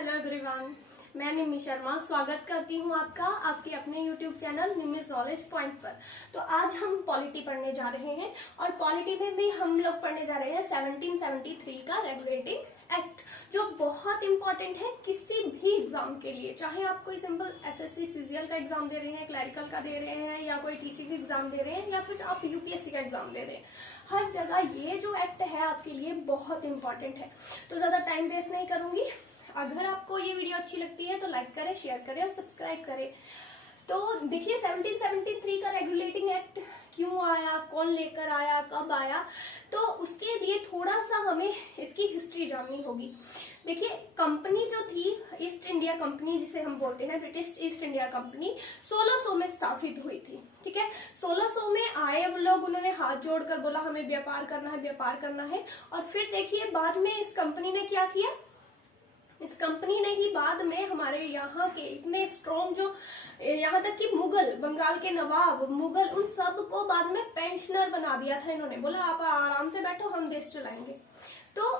Hello everyone, मैं निम्मी शर्मा स्वागत करती हूँ आपका आपके अपने यूट्यूब चैनल निम्मीज नॉलेज पॉइंट पर। तो आज हम पॉलिटी पढ़ने जा रहे हैं और पॉलिटी में भी हम लोग पढ़ने जा रहे हैं 1773 का रेगुलेटिंग एक्ट, जो बहुत इंपॉर्टेंट है किसी भी एग्जाम के लिए। चाहे आप कोई सिंपल एसएससी सीजीएल का एग्जाम दे रहे हैं, क्लरिकल का दे रहे हैं, या कोई टीचिंग एग्जाम दे रहे हैं, या फिर आप यूपीएससी का एग्जाम दे रहे हैं, हर जगह ये जो एक्ट है आपके लिए बहुत इंपॉर्टेंट है। तो ज्यादा टाइम वेस्ट नहीं करूंगी। अगर आपको ये वीडियो अच्छी लगती है तो लाइक करें, शेयर करें और सब्सक्राइब करें। तो देखिए 1773 का रेगुलेटिंग एक्ट क्यों आया, कौन लेकर आया, कब आया, तो उसके लिए थोड़ा सा हमें इसकी हिस्ट्री जाननी होगी। देखिए कंपनी जो थी ईस्ट इंडिया कंपनी, जिसे हम बोलते हैं ब्रिटिश ईस्ट इंडिया कंपनी, 1600 में स्थापित हुई थी। ठीक है, 1600 में आए वो लोग, उन्होंने हाथ जोड़कर बोला हमें व्यापार करना है, व्यापार करना है। और फिर देखिए बाद में इस कंपनी ने क्या किया, इस कंपनी ने ही बाद में हमारे यहाँ के इतने स्ट्रॉन्ग, जो यहाँ तक कि मुगल, बंगाल के नवाब मुगल, उन सब को बाद में पेंशनर बना दिया था। इन्होंने बोला आप आराम से बैठो, हम देश चलाएंगे। तो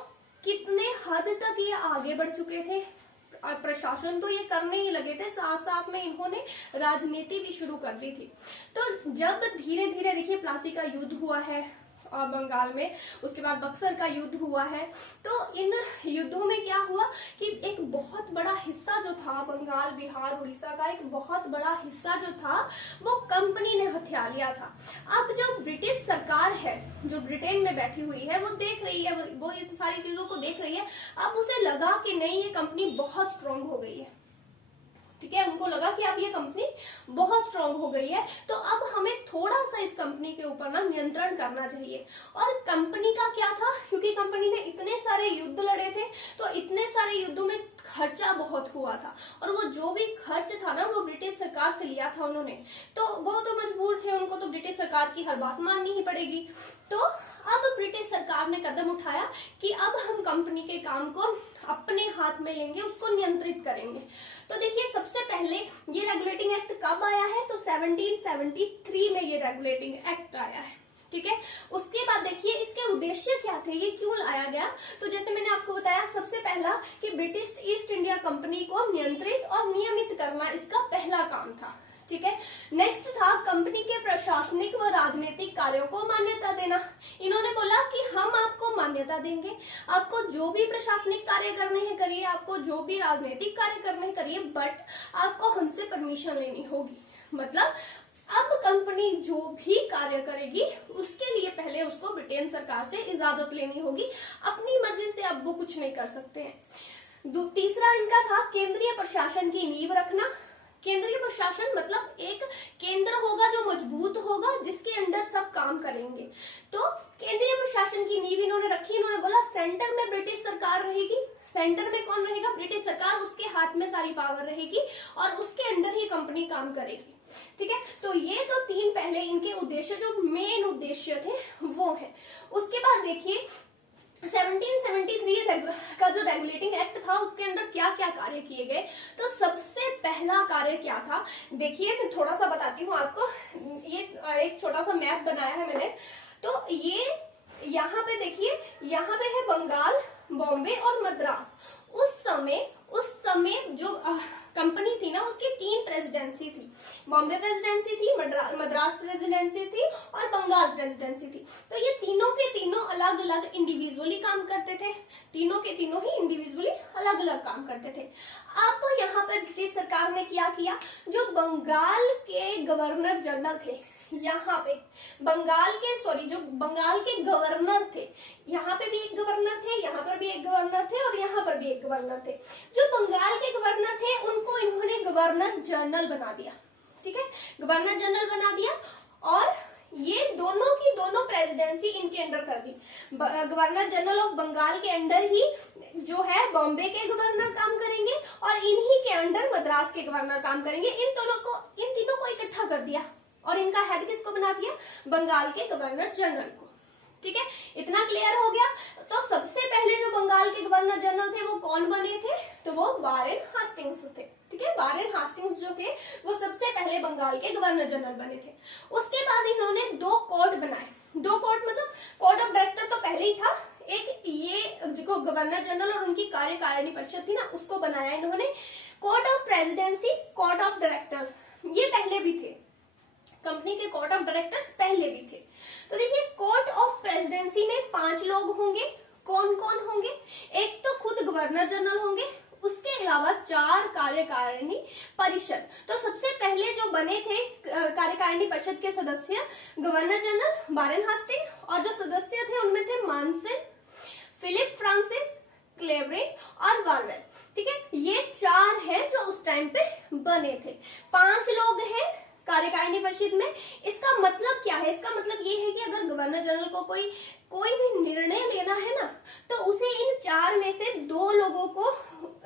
कितने हद तक ये आगे बढ़ चुके थे, और प्रशासन तो ये करने ही लगे थे, साथ साथ में इन्होंने राजनीति भी शुरू कर दी थी। तो जब धीरे धीरे देखिए प्लासी का युद्ध हुआ है बंगाल में, उसके बाद बक्सर का युद्ध हुआ है, तो इन युद्धों में क्या हुआ कि एक बहुत बड़ा हिस्सा जो था बंगाल, बिहार, उड़ीसा का एक बहुत बड़ा हिस्सा जो था वो कंपनी ने हथिया लिया था। अब जो ब्रिटिश सरकार है, जो ब्रिटेन में बैठी हुई है, वो देख रही है, वो इन सारी चीजों को देख रही है। अब उसे लगा कि नहीं, ये कंपनी बहुत स्ट्रांग हो गई है। ठीक है, उनको लगा कि अब ये कंपनी बहुत स्ट्रांग हो गई है, तो अब हमें थोड़ा सा इस कंपनी के ऊपर ना नियंत्रण करना चाहिए। और कंपनी का क्या था, क्योंकि कंपनी ने इतने सारे युद्ध लड़े थे, तो इतने सारे युद्धों में खर्चा बहुत हुआ था, और वो जो भी खर्च था ना वो ब्रिटिश सरकार से लिया था उन्होंने। तो वो तो मजबूर थे, उनको तो ब्रिटिश सरकार की हर बात माननी ही पड़ेगी। तो अब ब्रिटिश सरकार ने कदम उठाया कि अब हम कंपनी के काम को अपने हाथ में लेंगे, उसको नियंत्रित करेंगे। तो देखिए सबसे पहले ये रेगुलेटिंग एक्ट कब आया है, तो 1773 में ये रेगुलेटिंग एक्ट आया है। ठीक है, उसके बाद देखिए इसके उद्देश्य क्या थे, ये क्यों लाया गया। तो जैसे मैंने आपको बताया, सबसे पहला कि ब्रिटिश ईस्ट इंडिया कंपनी को नियंत्रित और नियमित करना इसका पहला काम था। ठीक है, नेक्स्ट था कंपनी के प्रशासनिक व राजनीतिक कार्यों को मान्यता देना। इन्होंने बोला कि हम आपको मान्यता देंगे, आपको जो भी प्रशासनिक कार्य करने हैं करिए, आपको जो भी राजनीतिक कार्य करने हैं करिए, बट आपको हमसे परमिशन लेनी होगी। मतलब अब कंपनी जो भी कार्य करेगी उसके लिए पहले उसको ब्रिटेन सरकार से इजाजत लेनी होगी, अपनी मर्जी से अब वो कुछ नहीं कर सकते हैं। तीसरा इनका था केंद्रीय प्रशासन की नींव रखना। केंद्रीय प्रशासन मतलब एक केंद्र होगा जो मजबूत होगा, जिसके अंडर सब काम करेंगे। तो केंद्रीय प्रशासन की नींव इन्होंने रखी। इन्होंने बोला सेंटर में ब्रिटिश सरकार रहेगी। सेंटर में कौन रहेगा, ब्रिटिश सरकार, उसके हाथ में सारी पावर रहेगी और उसके अंडर ही कंपनी काम करेगी। ठीक है, तो ये तो तीन पहले इनके उद्देश्य, जो मेन उद्देश्य थे वो है। उसके बाद देखिए 1773 का जो रेगुलेटिंग एक्ट था उसके अंदर क्या क्या कार्य किए गए। तो सबसे पहला कार्य क्या था, देखिए मैं थोड़ा सा बताती हूँ आपको। ये एक छोटा सा मैप बनाया है मैंने। तो ये यहाँ पे देखिए, यहाँ पे है बंगाल, बॉम्बे और मद्रास। उस समय जो कंपनी थी ना, उसकी 3 प्रेसिडेंसी थी। बॉम्बे प्रेसिडेंसी थी, मद्रास प्रेसिडेंसी थी और बंगाल प्रेसिडेंसी थी। तो ये तीनों के तीनों अलग अलग इंडिविजुअली काम करते थे, तीनों के तीनों ही इंडिविजुअली अलग अलग काम करते थे। अब यहाँ पर ब्रिटिश सरकार ने क्या किया, जो बंगाल के गवर्नर जनरल थे, यहाँ पे जो बंगाल के गवर्नर थे, यहाँ पे भी एक गवर्नर थे, यहाँ पर भी एक गवर्नर थे और यहाँ पर भी एक गवर्नर थे। जो बंगाल के गवर्नर थे उनको इन्होंने गवर्नर जनरल बना दिया। ठीक है, गवर्नर जनरल बना दिया, और ये दोनों की दोनों प्रेसिडेंसी इनके अंडर कर दी। गवर्नर जनरल ऑफ बंगाल के अंडर ही जो है बॉम्बे के गवर्नर काम करेंगे और इन्हीं के अंडर मद्रास के गवर्नर काम करेंगे। इन तीनों को इकट्ठा कर दिया और इनका हेड किसको बना दिया, बंगाल के गवर्नर जनरल को। ठीक है, इतना क्लियर हो गया। तो सबसे पहले जो बंगाल के गवर्नर जनरल थे वो कौन बने थे, तो वो वारेन हास्टिंग्स थे। ठीक है, वारेन हास्टिंग्स जो थे वो सबसे पहले बंगाल के गवर्नर जनरल बने थे। उसके बाद इन्होंने 2 कोर्ट बनाए। 2 कोर्ट मतलब कोर्ट ऑफ डायरेक्टर तो पहले ही था, एक ये जो गवर्नर जनरल और उनकी कार्यकारिणी परिषद थी ना, उसको बनाया इन्होंने। Court of presidency, court of directors, ये पहले भी थे, कंपनी के कोर्ट ऑफ डायरेक्टर्स पहले भी थे। तो देखिए कोर्ट ऑफ प्रेसिडेंसी में 5 लोग होंगे। कौन कौन होंगे? एक तो खुद गवर्नर जनरल होंगे, उसके अलावा 4 कार्यकारिणी परिषद। तो सबसे पहले जो बने थे कार्यकारिणी परिषद के सदस्य, गवर्नर जनरल वारेन हास्टिंग, और जो सदस्य थे उनमें थे मानसिन, फिलिप फ्रांसिस, क्लेवरिन और वार्वेल। ठीक है, ये 4 हैं जो उस टाइम पे बने थे। 5 लोग हैं कार्यकारिणी परिषद में। इसका मतलब क्या है? इसका मतलब ये है कि अगर गवर्नर जनरल को कोई भी निर्णय लेना है ना, तो उसे इन 4 में से 2 लोगों को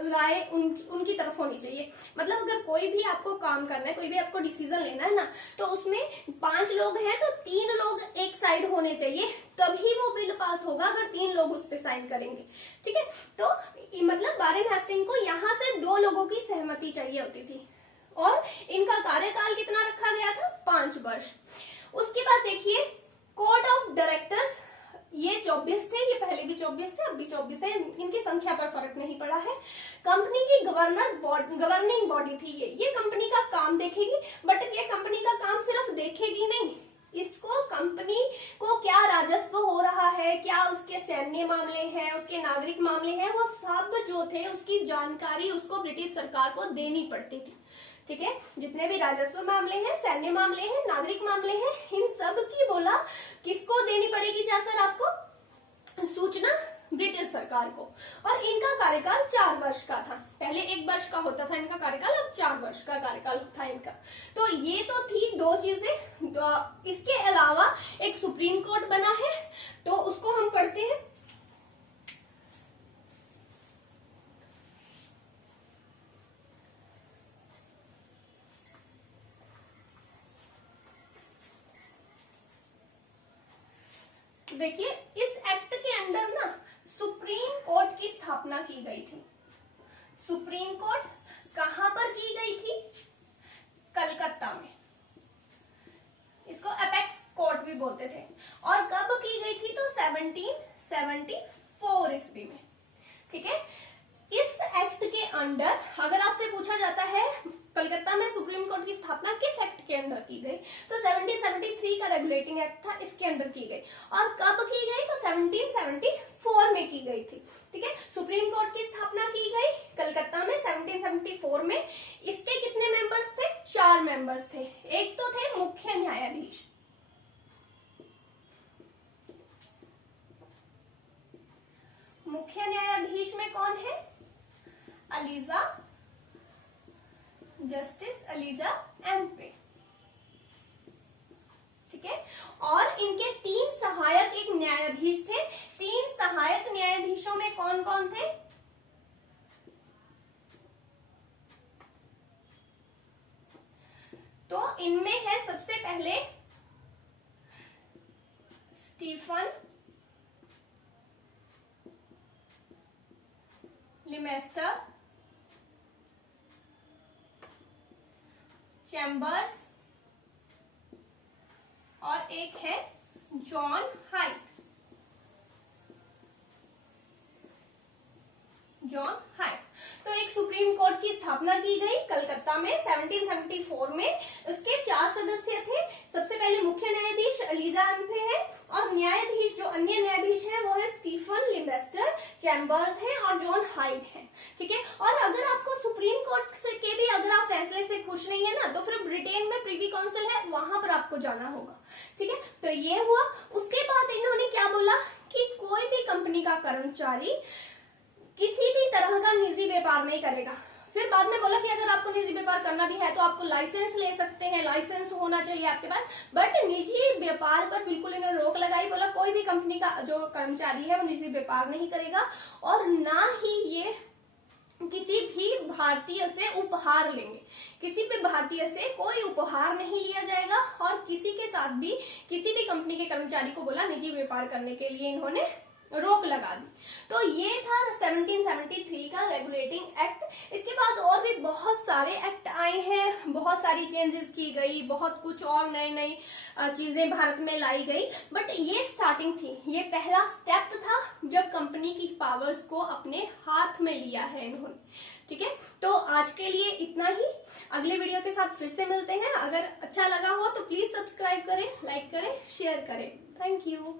राय उनकी तरफ होनी चाहिए। मतलब अगर कोई भी आपको काम करना है, कोई भी आपको डिसीजन लेना है ना, तो उसमें 5 लोग हैं तो 3 लोग एक साइड होने चाहिए, तभी वो बिल पास होगा अगर 3 लोग उस पर साइन करेंगे। ठीक है, तो मतलब वारेन हेस्टिंग को यहाँ से 2 लोगों की सहमति चाहिए होती थी, और इनका कार्यकाल कितना रखा गया था? 5 वर्ष। उसके बाद देखिए कोर्ट ऑफ डायरेक्टर्स, ये 24 थे, ये पहले भी 24 थे, अब भी 24 है, इनकी संख्या पर फर्क नहीं पड़ा है। कंपनी की गवर्निंग बॉडी थी ये कंपनी का काम देखेगी, बट ये कंपनी का काम सिर्फ देखेगी नहीं, इसको कंपनी को क्या राजस्व हो रहा है, क्या उसके सैन्य मामले हैं, उसके नागरिक मामले हैं, वो सब जो थे उसकी जानकारी उसको ब्रिटिश सरकार को देनी पड़ती थी। ठीक है, जितने भी राजस्व मामले हैं, सैन्य मामले हैं, नागरिक मामले हैं, इन सब की बोला किसको देनी पड़ेगी जाकर आपको? सूचना ब्रिटिश सरकार को। और इनका कार्यकाल 4 वर्ष का था, पहले 1 वर्ष का होता था इनका कार्यकाल, अब 4 वर्ष का कार्यकाल था इनका। तो ये तो थी 2 चीजें। इसके अलावा एक सुप्रीम कोर्ट बना है, तो उसको हम पढ़ते हैं। देखिए इस एक्ट के अंदर ना सुप्रीम कोर्ट की स्थापना की गई थी। सुप्रीम कोर्ट कहां पर की गई थी? कलकत्ता में। इसको अपेक्स कोर्ट भी बोलते थे। और कब की गई थी? तो 1774 ईस्वी में। ठीक है, इस एक्ट के अंडर अगर आपसे पूछा जाता है कलकत्ता में सुप्रीम कोर्ट की स्थापना किस एक्ट के अंदर की गई, तो 1773 का रेगुलेटिंग एक्ट था, इसके अंदर की गई। और कब की गई? तो 1774 में की गई थी। ठीक है, सुप्रीम कोर्ट की स्थापना की गई कलकत्ता में 1774 में। इसके कितने मेंबर्स थे? 4 मेंबर्स थे। एक तो थे मुख्य न्यायाधीश, मुख्य न्यायाधीश में कौन है? ELISA, justice ELISA Aamby. ठीक है, और इनके 3 सहायक एक न्यायाधीश थे। 3 सहायक न्यायाधीशों में कौन कौन थे? तो इनमें है सबसे पहले स्टीफन लिमेस्टर, चैम्बर्स, और एक है जॉन हाइट। John height. तो एक सुप्रीम कोर्ट की स्थापना की गई कलकत्ता में 1774 में। उसके 4 सदस्य थे। सबसे पहले मुख्य न्यायाधीश अलीजा एम्पे है, और न्यायाधीश जो अन्य न्यायाधीश है वो है स्टीफन लिमेस्टर, चैम्बर्स है और जॉन हाइट है। ठीक है, और अगर आपको सुप्रीम कोर्ट से के भी अगर आप फैसले से खुश नहीं है ना, तो फिर ब्रिटेन में प्रिवी काउंसिल है, वहां पर आपको जाना होगा। ठीक है, तो ये हुआ। उसके बाद इन्होंने क्या बोला कि कोई भी कंपनी का कर्मचारी किसी भी तरह का निजी व्यापार नहीं करेगा। फिर बाद में बोला कि अगर आपको निजी व्यापार करना भी है तो आपको लाइसेंस ले सकते हैं, लाइसेंस होना चाहिए आपके पास, बट निजी व्यापार पर बिल्कुल इन्होंने रोक लगाई। बोला कोई भी कंपनी का जो कर्मचारी है वो निजी व्यापार नहीं करेगा, और ना ही ये किसी भी भारतीय से उपहार लेंगे। किसी भी भारतीय से कोई उपहार नहीं लिया जाएगा, और किसी के साथ भी किसी भी कंपनी के कर्मचारी को बोला निजी व्यापार करने के लिए इन्होंने रोक लगा दी। तो ये था 1773 का रेगुलेटिंग एक्ट। इसके बाद और भी बहुत सारे एक्ट आए हैं, बहुत सारी चेंजेस की गई, बहुत कुछ और नई नई चीजें भारत में लाई गई, बट ये स्टार्टिंग थी, ये पहला स्टेप था जब कंपनी की पावर्स को अपने हाथ में लिया है इन्होंने। ठीक है, तो आज के लिए इतना ही। अगले वीडियो के साथ फिर से मिलते हैं। अगर अच्छा लगा हो तो प्लीज सब्सक्राइब करें, लाइक करें, शेयर करें। Thank you.